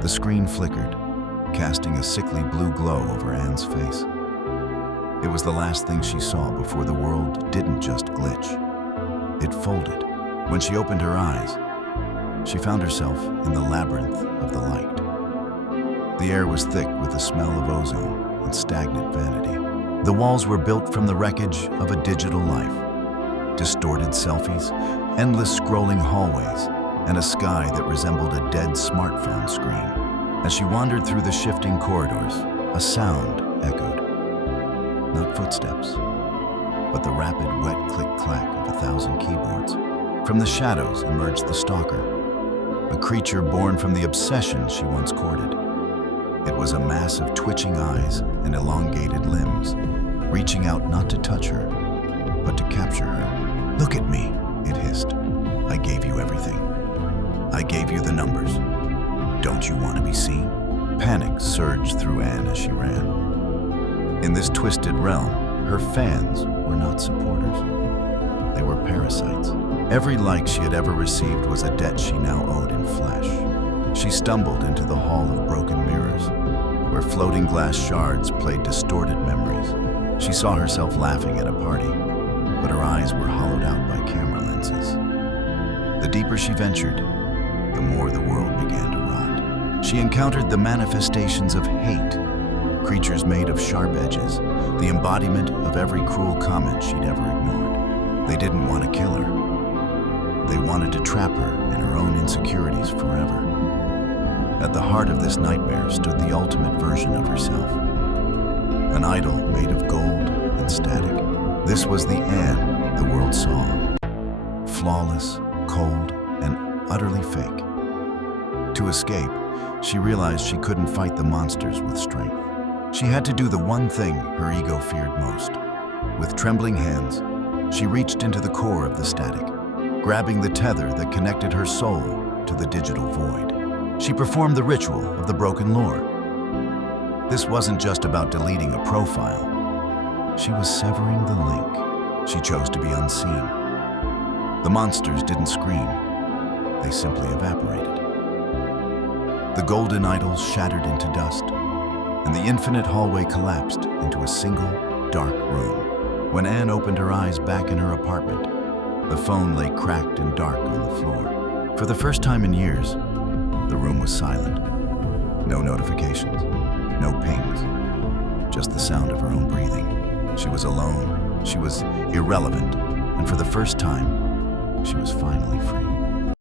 The screen flickered, casting a sickly blue glow over Anne's face. It was the last thing she saw before the world didn't just glitch. It folded. When she opened her eyes, she found herself in the labyrinth of the light. The air was thick with the smell of ozone and stagnant vanity. The walls were built from the wreckage of a digital life. Distorted selfies, endless scrolling hallways, and a sky that resembled a dead smartphone screen. As she wandered through the shifting corridors, a sound echoed. Not footsteps, but the rapid, wet click-clack of 1,000 keyboards. From the shadows emerged the stalker, a creature born from the obsession she once courted. It was a mass of twitching eyes and elongated limbs, reaching out not to touch her, but to capture her. "Look at me," it hissed. "I gave you everything. I gave you the numbers. Don't you want to be seen?" Panic surged through Anne as she ran. In this twisted realm, her fans were not supporters. They were parasites. Every like she had ever received was a debt she now owed in flesh. She stumbled into the hall of broken mirrors, where floating glass shards played distorted memories. She saw herself laughing at a party, but her eyes were hollowed out by camera lenses. The deeper she ventured, the more the world began to rot. She encountered the manifestations of hate, creatures made of sharp edges, the embodiment of every cruel comment she'd ever ignored. They didn't want to kill her. They wanted to trap her in her own insecurities forever. At the heart of this nightmare stood the ultimate version of herself, an idol made of gold and static. This was the Anne the world saw, flawless, cold, and utterly fake. To escape, she realized she couldn't fight the monsters with strength. She had to do the one thing her ego feared most. With trembling hands, she reached into the core of the static, grabbing the tether that connected her soul to the digital void. She performed the ritual of the Brokenlore. This wasn't just about deleting a profile. She was severing the link. She chose to be unseen. The monsters didn't scream. They simply evaporated. The golden idols shattered into dust, and the infinite hallway collapsed into a single, dark room. When Anne opened her eyes back in her apartment, the phone lay cracked and dark on the floor. For the first time in years, the room was silent. No notifications, no pings, just the sound of her own breathing. She was alone, she was irrelevant, and for the first time, she was finally free.